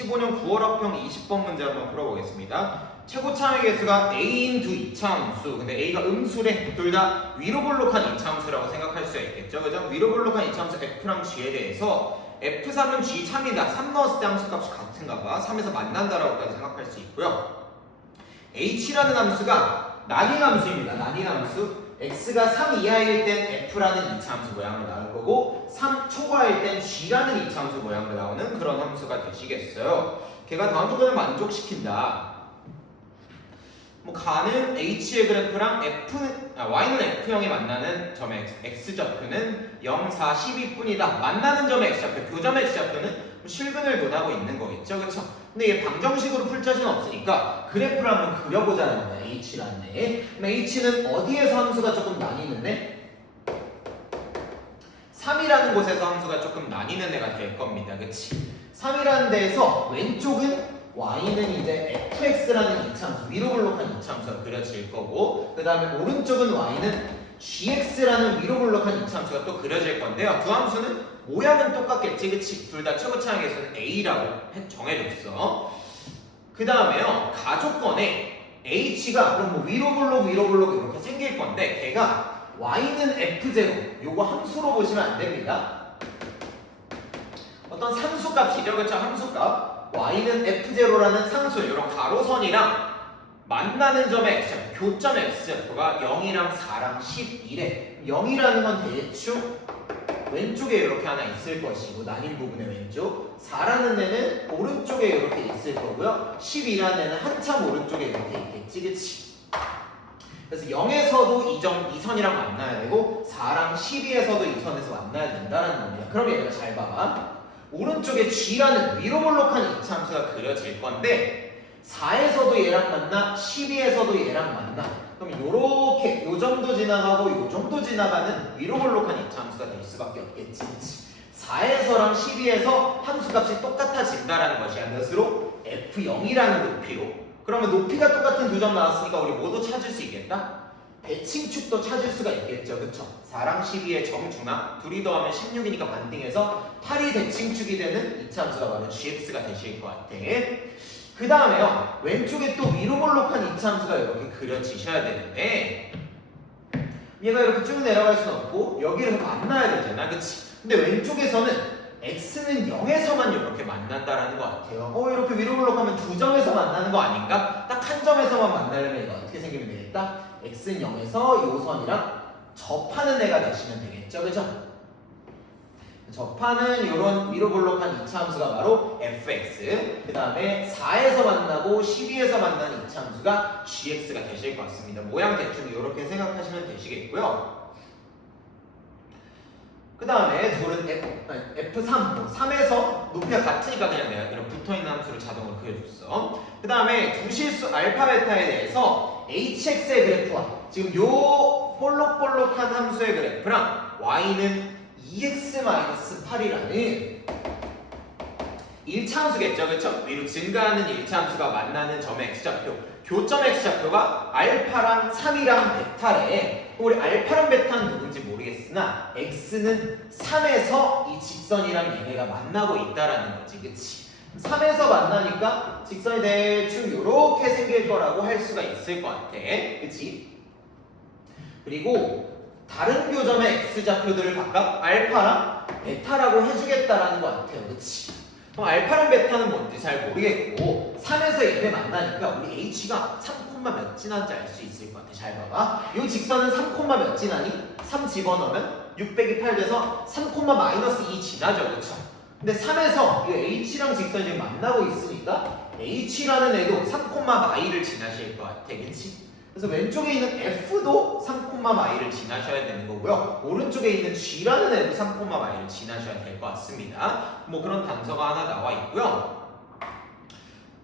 2025년 9월 합평 20번 문제 한번 풀어보겠습니다. 최고차의 개수가 a인 두 이차함수. 근데 a가 음수래. 둘 다 위로 볼록한 이차함수라고 생각할 수 있겠죠. 그죠? 위로 볼록한 이차함수 f랑 g에 대해서 f3은 g3이다. 3 넣었을 때 함수값이 같은가 봐. 3에서 만난다라고까지 생각할 수 있고요. h라는 함수가 난이함수입니다. 난이함수. x가 3 이하일 땐 f라는 이차함수 모양으로 나올 거고 3 초과일 땐 g라는 이차함수 모양으로 나오는 그런 함수가 되시겠어요. 걔가 다음 조건을 만족시킨다. 뭐 가는 h의 그래프랑 y는 f형에 만나는 점의 x좌표는 0, 4, 12뿐이다. 만나는 점의 x좌표, 교점의 x좌표는 실근을 논하고 있는 거겠죠. 그쵸? 근데 이게 방정식으로 풀 자신 없으니까 그래프를 한번 그려보자는 거야. h라는 애. 그럼 h는 어디에서 함수가 조금 나뉘는 애? 3이라는 곳에서 함수가 조금 나뉘는 애가 될 겁니다. 그치? 3이라는 데에서 왼쪽은 y는 이제 fx라는 이차함수, 위로 볼록한 이차함수가 그려질 거고 그 다음에 오른쪽은 y는 gx라는 위로 볼록한 이차함수가 또 그려질 건데요. 두 함수는 모양은 똑같겠지, 그치? 둘 다 최고차의 개수는 a라고 정해줬어. 그 다음에요, 가조건에 h가 그럼 뭐 위로 볼록 이렇게 생길 건데 걔가 y는 f0, 요거 함수로 보시면 안 됩니다. 어떤 상수값이죠, 그쵸? 함수값. y는 f0라는 상수, 이런 가로선이랑 만나는 점의 x좌표, 교점 x좌표가 0이랑 4랑 11에 0이라는 건 대충 왼쪽에 이렇게 하나 있을 것이고 나뉜 부분의 왼쪽 4라는 데는 오른쪽에 이렇게 있을 거고요 12라는 데는 한참 오른쪽에 이렇게 있겠지, 그치? 그래서 0에서도 이 선이랑 만나야 되고 4랑 12에서도 이 선에서 만나야 된다는 겁니다. 그럼 얘가 잘 봐. 오른쪽에 g라는 위로 볼록한 이차함수가 그려질 건데 4에서도 얘랑 만나 12에서도 얘랑 만나. 그럼 요렇게 요 정도 지나가고 요 정도 지나가는 위로 볼록한 이차함수가 될 수밖에 없겠지. 4에서랑 12에서 함수값이 똑같아진다라는 것이야. 몇으로? f0이라는 높이로. 그러면 높이가 똑같은 두 점 나왔으니까 우리 뭐도 찾을 수 있겠다? 대칭축도 찾을 수가 있겠죠. 그쵸? 4랑 12의 정중앙 둘이 더하면 16이니까 반등해서 8이 대칭축이 되는 이차함수가 바로 gx가 되실 것 같아. 그 다음에요, 왼쪽에 또 위로 볼록한 이차함수가 이렇게 그려지셔야 되는데 얘가 이렇게 쭉 내려갈 수는 없고 여기를 만나야 되잖아, 그치? 근데 왼쪽에서는 x는 0에서만 이렇게 만난다라는 것 같아요. 이렇게 위로 볼록하면 두 점에서 만나는 거 아닌가? 딱 한 점에서만 만나려면 얘가 어떻게 생기면 되겠다? x는 0에서 요 선이랑 접하는 애가 되시면 되겠죠, 그죠? 접하는 이런 위로 볼록한 이차함수가 바로 fx. 그 다음에 4에서 만나고 12에서 만나는 이차함수가 gx가 되실 것 같습니다. 모양 대충 이렇게 생각하시면 되시겠고요. 그 다음에 둘은 F3, 3에서 높이가 같으니까 그냥 내가 이런 붙어있는 함수를 자동으로 그려줬어. 그 다음에 두 실수 알파 베타에 대해서 hx의 그래프와 지금 요 볼록볼록한 함수의 그래프랑 y는 2x-8이라는 1차함수겠죠, 그쵸? 위로 증가하는 1차함수가 만나는 점의 x좌표, 교점 x좌표가 알파랑 3이랑 베타래. 우리 알파랑 베타는 누군지 모르겠으나 x는 3에서 이 직선이랑 얘네가 만나고 있다라는 거지, 그치? 3에서 만나니까 직선이 대충 이렇게 생길 거라고 할 수가 있을 것 같아, 그치? 그리고 다른 교점의 x좌표들을 각각 알파랑 베타라고 해주겠다라는 것 같아요, 그치? 그럼 알파랑 베타는 뭔지 잘 모르겠고 3에서 얘네 만나니까 우리 h가 3, 몇 지나는지 알 수 있을 것 같아. 잘 봐봐. 이 직선은 3, 몇 지나니? 3 집어넣으면 6 빼기 8 돼서 3, -2 지나죠, 그쵸? 근데 3에서 이 h랑 직선이 지금 만나고 있으니까 h라는 애도 3,-를 지나실 것 같아, 그치? 그래서 왼쪽에 있는 f도 3,-를 지나셔야 되는 거고요. 오른쪽에 있는 g라는 애도 3,-를 지나셔야 될 것 같습니다. 뭐 그런 단서가 하나 나와 있고요.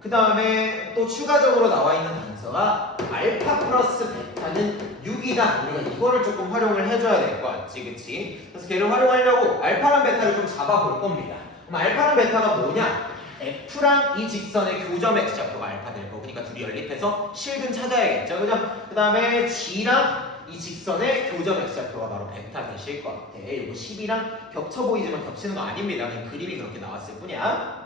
그 다음에 또 추가적으로 나와 있는 단서가 알파 플러스 베타는 6이다. 우리가 이거를 조금 활용을 해줘야 될 것 같지, 그치? 그래서 걔를 활용하려고 알파랑 베타를 좀 잡아볼 겁니다. 그럼 알파랑 베타가 뭐냐? f랑 이 직선의 교점 x좌표가 알파 될 거고, 그러니까 둘이 연립해서 실근 찾아야겠죠, 그죠? 그 다음에 g랑 이 직선의 교점 x좌표가 바로 베타 되실 것 같아. 이거 10이랑 겹쳐 보이지만 겹치는 거 아닙니다. 그냥 그림이 그렇게 나왔을 뿐이야.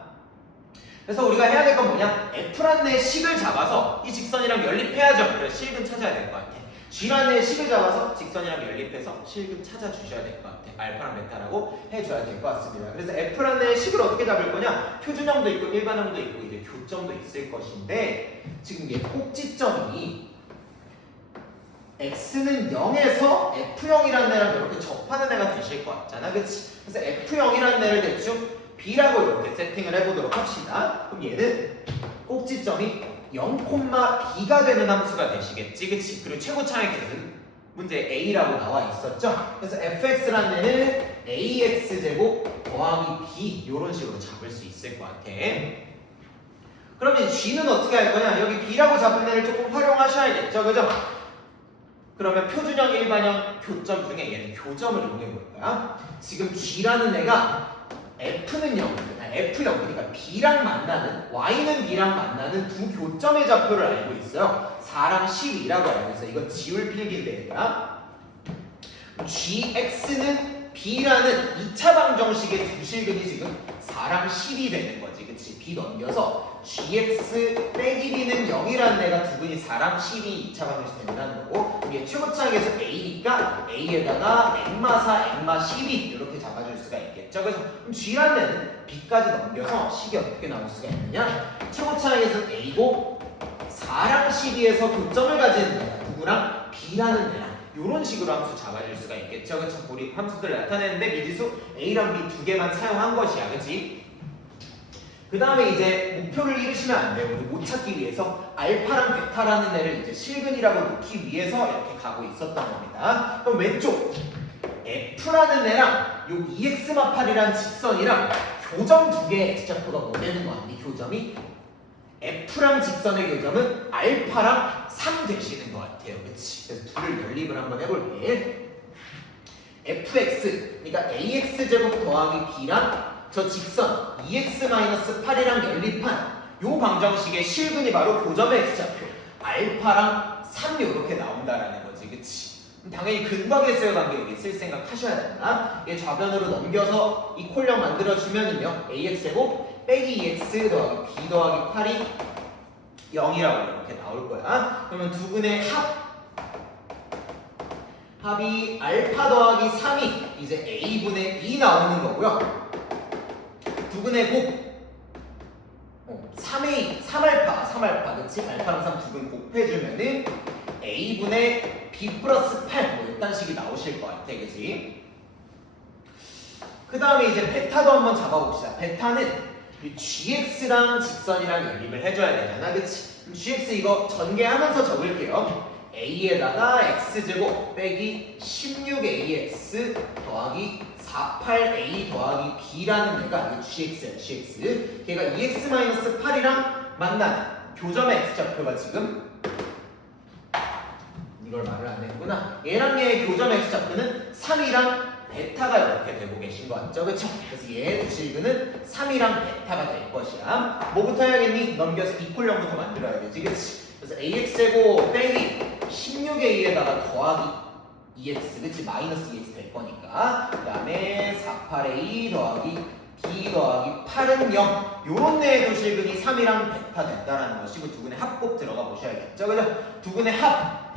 그래서 우리가 해야 될 건 뭐냐? F란 내 식을 잡아서 이 직선이랑 연립해야죠. 그래서 실근 찾아야 될 것 같아. G란 내 식을 잡아서 직선이랑 연립해서 실근 찾아주셔야 될 것 같아. 알파랑 베타라고 해줘야 될 것 같습니다. 그래서 F란 내 식을 어떻게 잡을 거냐? 표준형도 있고 일반형도 있고 이제 교점도 있을 것인데 지금 얘 꼭지점이 X는 0에서 F형이라는 애랑 이렇게 접하는 애가 되실 것 같잖아. 그치? 그래서 F형이라는 애를 대충 B라고 이렇게 세팅을 해보도록 합시다. 그럼 얘는 꼭지점이 0,B가 되는 함수가 되시겠지. 그치? 그리고 최고차의 값은 문제 A라고 나와 있었죠. 그래서 fx라는 애는 ax제곱 더하기 b 이런 식으로 잡을 수 있을 것 같아. 그러면 g는 어떻게 할 거냐? 여기 b라고 잡은 애를 조금 활용하셔야겠죠. 그죠? 그러면 표준형, 일반형, 교점 중에 얘는 교점을 이용해 볼 거야. 지금 g라는 애가 f는 0, F0, 그러니까 B랑 만나는, Y는 B랑 만나는 두 교점의 좌표를 알고 있어요. 4랑 12라고 알고 있어요. 이거 지울 필기인데 얘들아. GX는 B라는 2차 방정식의 두 실근이 지금 4랑 10이 되는 거지. 그치? B 넘겨서 GX 빼기 B는 0이라는 애가 두 근이 4랑 10이 2차 방정식 된다는 거고, 이게 최고차항에서 A니까 A에다가 액마4, 액마12 이렇게 잡아줄 수가 있겠죠. 그래서 그럼 G라는 애는 B까지 넘겨서 식이 어떻게 나올 수가 있느냐? 최고차항에서 A고 4랑 12에서 교점을 가지는 애가 누구랑? B라는 애랑 이런 식으로 함수 잡아줄 수가 있겠죠. 그쵸? 우리 함수들 나타내는데 미지수 A랑 B 두 개만 사용한 것이야. 그치? 그 다음에 이제 목표를 잃으시면 안 돼요. 우리 못 찾기 위해서 알파랑 베타라는 애를 이제 실근이라고 놓기 위해서 이렇게 가고 있었던 겁니다. 그럼 왼쪽 F라는 애랑 요 EX마팔이란 직선이랑 교점 두 개의 X좌표가 뭐 되는 거 같니? 교점이 F랑 직선의 교점은 알파랑 3 되시는 것 같아요. 그치? 그래서 둘을 연립을 한번 해볼게. fx, 그러니까 ax제곱 더하기 b랑 저 직선 2x-8이랑 연립한 요 방정식의 실근이 바로 교점의 x좌표 알파랑 3 이렇게 나온다라는 거지. 그치? 당연히 근각에서의 관계 여기 쓸 생각 하셔야 된다. 얘 좌변으로 넘겨서 이 콜형 만들어주면은요 ax제곱 빼기 2x 더하기 b 더하기 8이 0이라고 이렇게 나올 거야. 그러면 두 근의 합이 알파 더하기 3이 이제 a분의 2 나오는 거고요. 두 근의 곱 3a, 3알파 그치? 알파랑 3 두 근 곱해주면은 a분의 b 플러스 8 뭐 이딴 식이 나오실 것 같아. 그치? 그 다음에 이제 베타도 한번 잡아봅시다. 베타는 gx랑 직선이랑 연립을 해줘야 되잖아. 그치? 그럼 gx 이거 전개하면서 적을게요. a에다가 x제곱 빼기 16ax 더하기 48a 더하기 b라는 애가 gx야. gx 걔가 2x-8이랑 만나는 교점의 x좌표가 지금 이걸 말을 안 했구나. 얘랑 얘의 교점의 x좌표는 3이랑 베타가 이렇게 되고 계신 거 같죠? 그쵸? 그래서 얘의 두 실근은 3이랑 베타가 될 것이야. 뭐부터 해야겠니? 넘겨서 이퀄형부터 만들어야 되지. 그치? 그래서 ax제곱 빼기 16a에다가 더하기 2x 그치? 마이너스 2x 될 거니까 그 다음에 48a 더하기 b 더하기 8은 0 요런 뇌의 두 실근이 3이랑 베타 된다라는 것이고 두 근의 합 꼭 들어가 보셔야겠죠? 그죠? 두 근의 합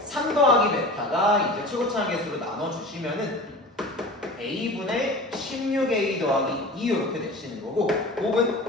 3 더하기 베타가 이제 최고차항 개수로 나눠주시면은 a분의 16a 더하기 2 이렇게 되시는 거고 곱은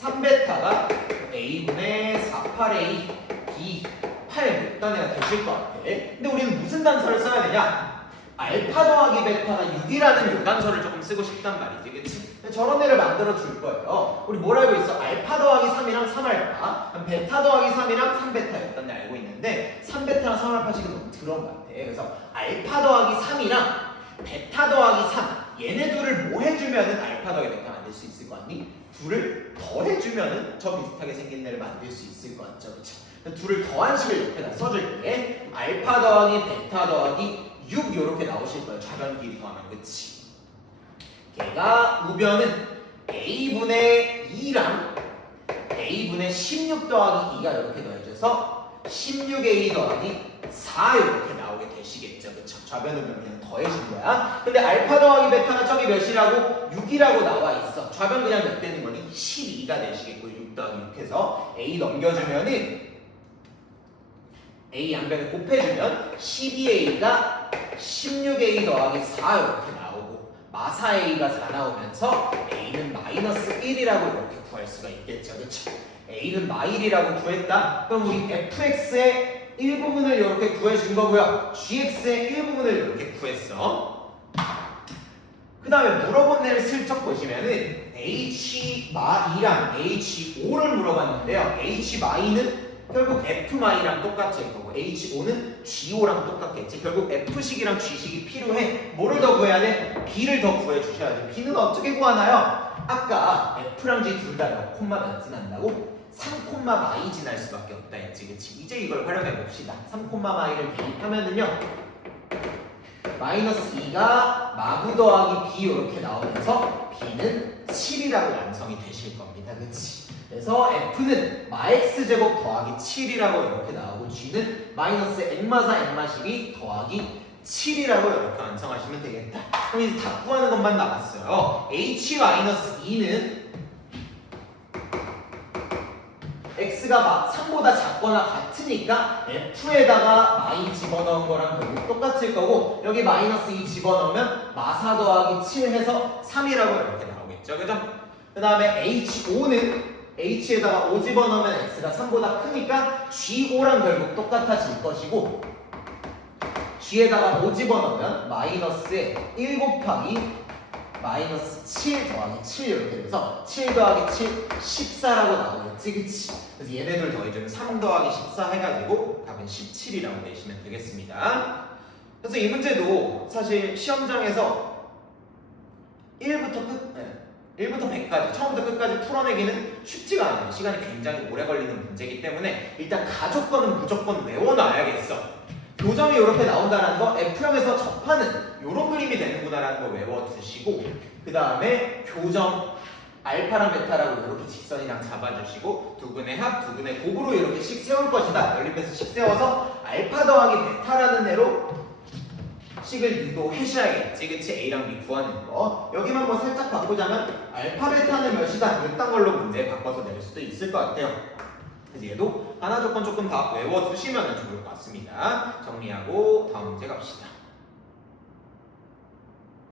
3베타가 a분의 48a b 8 단위가 되실 것 같아. 근데 우리는 무슨 단서를 써야 되냐? 알파 더하기 베타가 6이라는 요 단서를 조금 쓰고 싶단 말이지. 그치? 저런 애를 만들어 줄 거예요. 우리 뭘 알고 있어? 알파 더하기 3이랑 3알파 베타 더하기 3이랑 3베타였던 애 알고 있는데 3베타랑 3알파식은 너무 더러운 것 같아. 그래서 알파 더하기 3이랑 베타 더하기 3 얘네 둘을 뭐 해주면은 알파 더하기 베타 만들 수 있을 것 같니? 둘을 더 해주면은 저 비슷하게 생긴 애를 만들 수 있을 것 같죠. 그쵸? 둘을 더한 식을 옆에다 써줄게. 알파 더하기 베타 더하기 6 이렇게 나오실 거예요. 좌변 길이 더하면. 그치? 걔가 우변은 a분의 2랑 a분의 16 더하기 2가 이렇게 더해져서 16a 더하기 4 이렇게 나오게 되시겠죠. 그쵸? 좌변을 그냥 더해준 거야. 근데 알파 더하기 베타가 저기 몇이라고? 6이라고 나와 있어. 좌변 그냥 몇 되는 거니? 12가 되시겠고 6 더하기 6 해서 a 넘겨주면은 a 양변을 곱해주면 12a가 16a 더하기 4 이렇게 나오고 마사 a가 4 나오면서 a는 마이너스 1이라고 이렇게 구할 수가 있겠죠. 그쵸? a는 마일이라고 구했다. 그럼 우리 fx의 일부분을 이렇게 구해준 거고요. gx의 일부분을 이렇게 구했어. 그 다음에 물어본 애를 슬쩍 보시면은 h마이랑 h5를 물어봤는데요. h마이는 결국 f마이랑 똑같을 거고 h5는 g5랑 똑같겠지. 결국 f식이랑 g식이 필요해. 뭐를 더 구해야 돼? b를 더 구해주셔야 돼. b는 어떻게 구하나요? 아까 f랑 g 둘 다 몇 콤마 몇 지난다고? 3 마이 지날 수밖에 없다 했지. 그치? 이제 이걸 활용해 봅시다. 3 마이를 대입하면은요 마이너스 2가 마구 더하기 b 이렇게 나오면서 b는 7이라고 완성이 되실 겁니다. 그치? 그래서 f는 마x 제곱 더하기 7이라고 이렇게 나오고 g는 마이너스 액마사 액마12 더하기 7이라고 이렇게 완성하시면 되겠다. 그럼 이제 답 구하는 것만 남았어요. h-2는 x가 막 3보다 작거나 같으니까 f에다가 마이 집어넣은 거랑 결국 똑같을 거고 여기 마이너스 2 집어넣으면 마사 더하기 7 해서 3이라고 이렇게 나오겠죠. 그죠? 그 다음에 h5는 h에다가 5 집어넣으면 x가 3보다 크니까 g5랑 결국 똑같아질 것이고 g에다가 5 집어넣으면 마이너스에 1 곱하기 마이너스 7 더하기 7 이렇게 돼서 7 더하기 7 14라고 나오겠지. 그치? 그래서 얘네들 더해주면 3 더하기 14 해가지고 답은 17이라고 내시면 되겠습니다. 그래서 이 문제도 사실 시험장에서 1부터 100까지 처음부터 끝까지 풀어내기는 쉽지가 않아요. 시간이 굉장히 오래 걸리는 문제이기 때문에 일단 가족거는 무조건 외워놔야겠어. 교점이 이렇게 나온다는 거 F형에서 접하는 이런 그림이 되는구나라는 거 외워두시고 그 다음에 교점 알파랑 베타라고 이렇게 직선이랑 잡아주시고 두 근의 합, 두 근의 곱으로 이렇게씩 세울 것이다. 연립해서 식 세워서 알파 더하기 베타라는 애로 식을 유도해줘야겠지. 그치? A랑 B 구하는 거 여기만 뭐 살짝 바꾸자면 알파 베타는 몇이다 이딴 걸로 문제 바꿔서 낼 수도 있을 것 같아요. 그래서 얘도 하나 조건 조금 다 외워두시면 좋을 것 같습니다. 정리하고 다음 문제 갑시다.